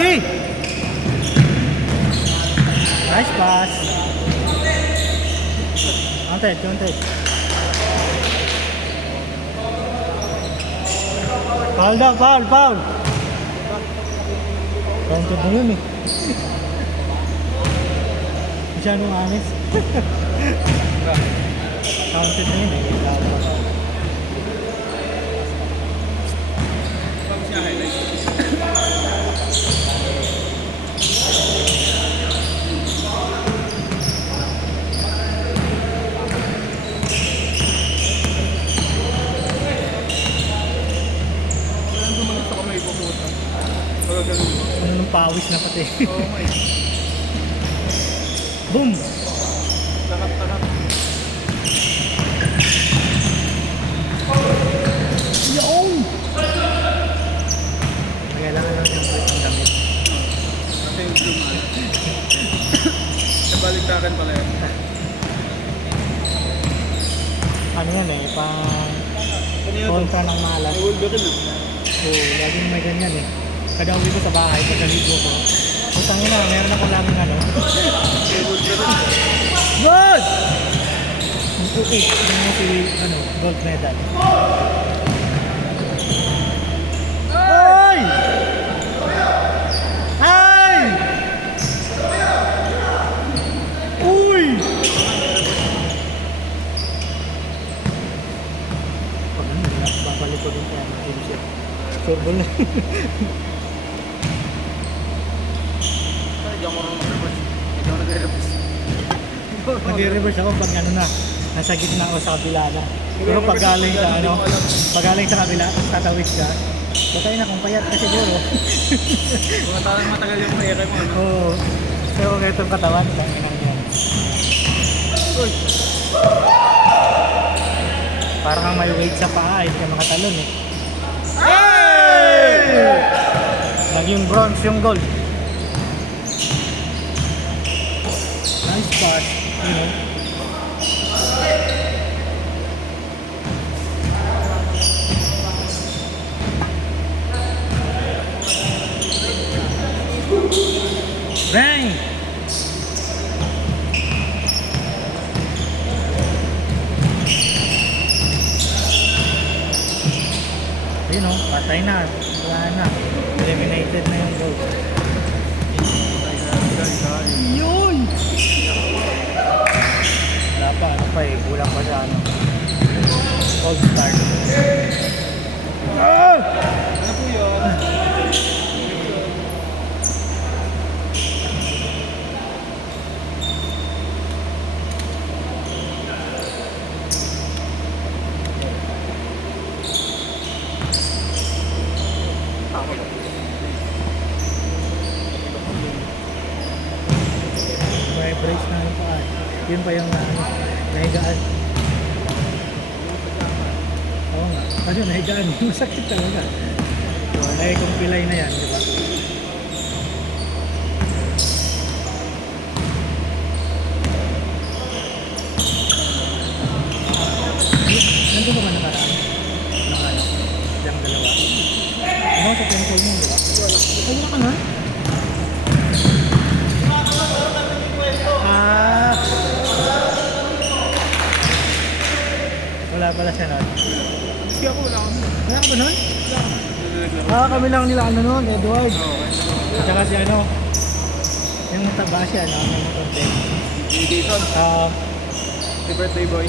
Sige! Nice pass. Counted, counted. Foul daw, foul, foul. Counted na yun eh. Masyadong honest. Counted na yun eh. Ano nung pawis na pati. Oo, may. Boom! Tanap. Yoong! Kailangan lang yung break ng damit. Kasi yung blue man. Nabaligtakan pala yan. Ano yan eh, pang kontra ng malas. May Wolverine ah. Oo, laging may ganyan eh. Kada uwi ko sa bahay, pagkaligo ko. Putang ina, meron ako laging ano. May Wolverine. Good! Okay, yun mo si ano, gold medal. Ay! Ay! Uy! Pag ano, babalik ko din kaya ng team. Sorbol na. Hindi ako marunong mag-reverse. Hindi ako nag-reverse. Nag-reverse ako pag ano na, nasa gitna ako sa kabila na. Pero pag galing sa ano, pag galing sa kabila, tatawid ka, batay na kung payat ka siguro. Mga talang matagal yung mayroon mo. Ano? Oo. Pero itong katawan, tanginang yan. Uy! Parang kang may weight sa paa, hindi ka makatalon eh. Hey! Naging bronze yung gold. Nice pass, you know. Bang! Ayun o, patay na. Wala na. Eliminated na yung goal. Yun! Wala pa, ano pa eh. Kulang pa sa ano. All start. Ah! Ano po yun? May brace na ano pa. Yun pa yung ano, nahigaan. Oo nga. Kasi nahigaan. Masakit talaga. So, ay kung pilay na yan, di ba? Nandun ba nakaraan? Ng ano? Yung dalawa. Ano sa temple mo, di ba? Ay, wala ka na? Ah! Wala pala siya nun. Hindi ako wala kami. Wala ka ba nun? Nalaglag. Ah, kami lang nila ano nun, Edward. Oo, At saka si ano, yung mataba siya, no? May content. si Jason. Si birthday boy.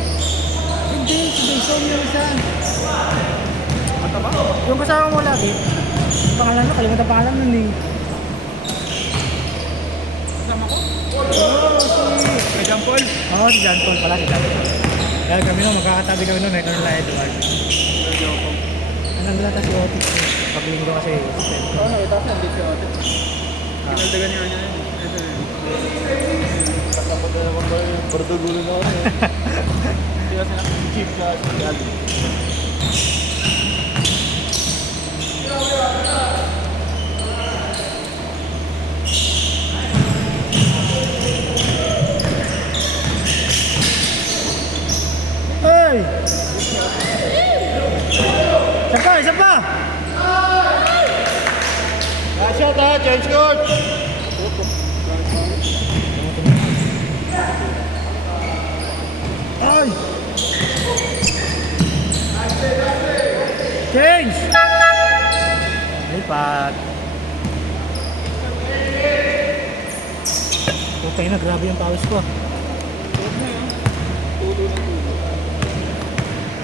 Hindi, si Jason yung isa. Mataba? Yung kasama mo lagi, yung pangalan mo, kalimutan pangalan nun eh. Kasama ko? Oo, Kay John Paul. si John Paul pala, si John Paul. Dahil kami nun, magkakatabi kami nun, kami lang Edward. Lagi ako. Nandun nata si Otis eh. Paglinggo kasi, suspend. Oo, nakita ko. Hindi siya ate. Kinaldagan niya niya yun. Ito yun. Kasama na naman ba yung bardugulo na ako. Hindi kasi nakikip sa gali. Hey! Isa pa, isa pa! Kasi shot ha, change court! Ay! Change! Lipat. Okay na, grabe yung pawis ko.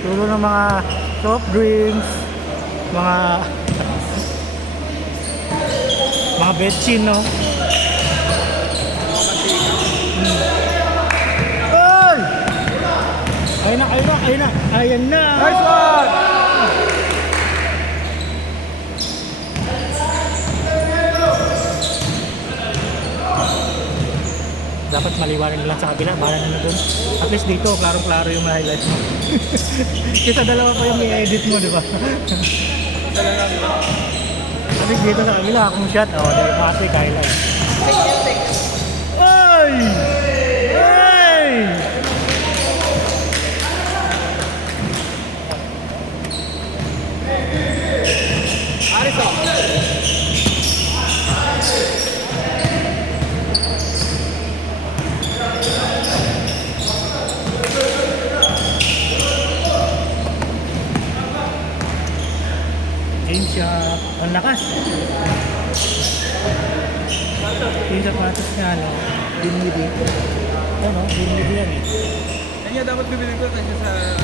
Tulo ng mga soft drinks, mga betchin, no? Ay! Ayun na, ayun na, ayun na, ayan na! Nice one! Dapat maliwanag lang sa kabila, para na doon. At least dito, klaro-klaro yung highlight mo. Kita dalawa pa yung i-edit mo, di ba? At least dito sa kabila, kung shot, dahil matik highlight. Ay! Ay! Change shot. Ang lakas. Yung sapatos niya, dinidi. Dinidi yan eh. Yan nga dapat bibili ko kasi sa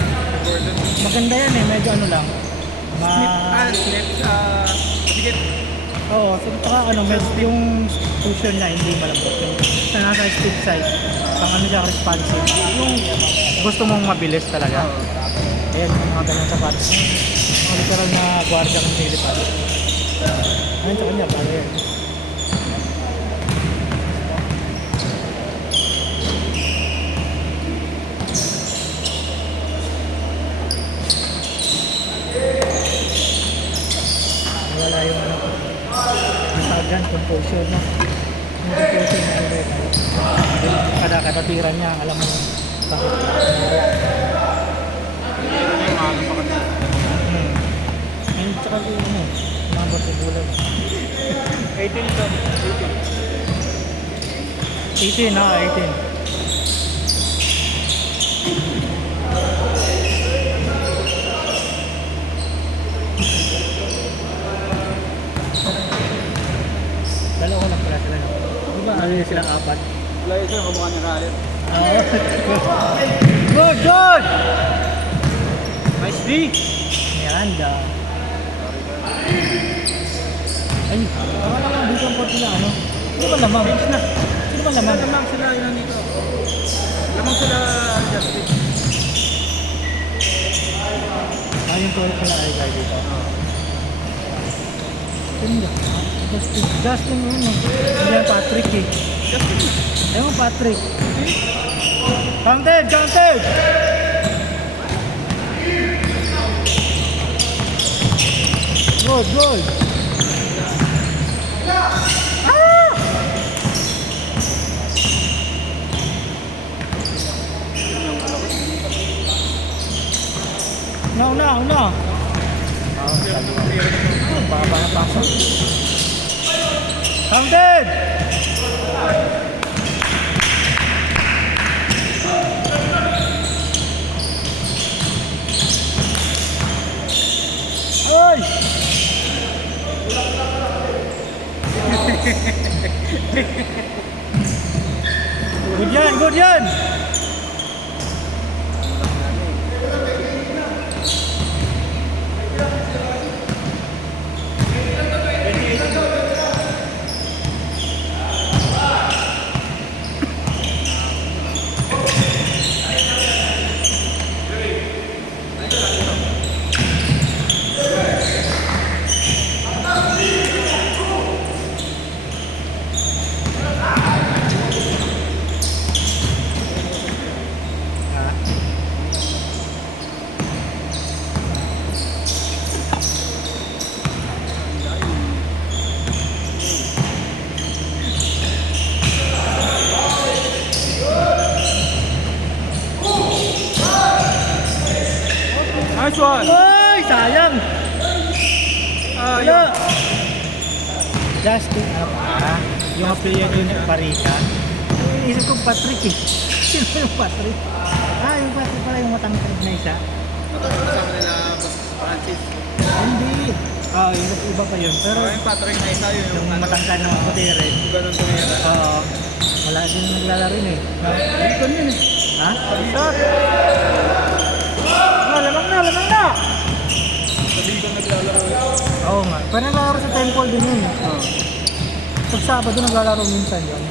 Gordon. Maganda yan eh, medyo ano lang. Snip sa dikit. Oo, so medyo yung cushion niya hindi malambot. Yung nasa stick side, pang ano siya, responsive. Yung gusto mong mabilis talaga. Ayan, yung mga ganyan sapatos. Mga literal na guardiang nilipat. Ayun sa kanya, paano yan? Wala yung ano, masagan, composure na. Yung composure na ulit. Kada katatiran niya, alam mo, bakit ayun, tsaka yung ano, number sa bulan. 18 to. 18 na, 18. Dalawa lang pala sila. Di ba ano yun silang apat? Wala yun sir, kamukha niya Ryan. Good, good! Nice D! Miranda. Ay, wala lang dito ang portila, ano? Sino ba lamang? Sino ba lamang? Lamang sila yun nandito. Lamang sila Justin. Yung toilet pala ay guy dito. Hindi. Justin mo yun. Hindi yung Patrick eh. Justin? Ayun, Patrick. Counted! Counted! Good, good! Ah! Una! Baba na pasok. Counted! Ay! Good yan! Nice one! Ay, sayang! Ah, Wala! yun. Justin, ano pa? Yung apelyido niya, Parica. Iisip ko Patrick eh. Sino yung Patrick? Yung Patrick pala yung matangkad na isa. Kasama nila Francis. Hindi. Yung iba pa yun. Pero Yung Patrick na isa yun. yung matangkad na puti rin. Ganun tumira. Wala din naglalaro yun eh. Ito yun eh. Ha? Shot! Lamang na! Sabi ko naglalaro yun. Oo nga. Pero naglalaro sa temple din yun. Pag Sabado naglalaro minsan yun.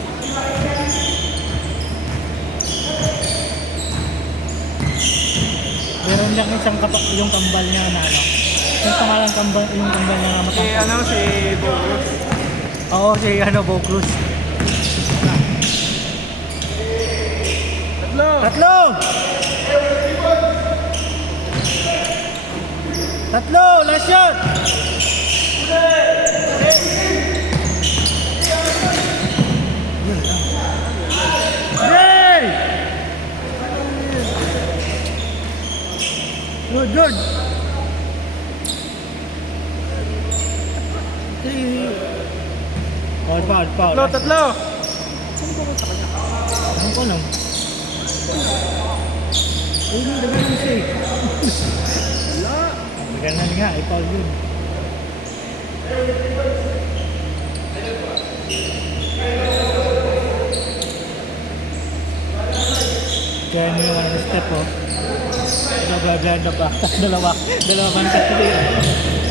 Meron lang isang yung kambal niya na ano. Yung pangalan yung kambal niya na matangkad. Si Bogus. Oo, si Bocruz. Tatlo! Tatlo! Last shot! Yun lang. Hey! Good! Foul. Tatlo! Ano ko lang? Hindi, nagano siya eh. Wala! Ganun nga, foul yun. Kaya mo yung one step oh. Blah blah blah na ba? Dalawa bang tatlo yun.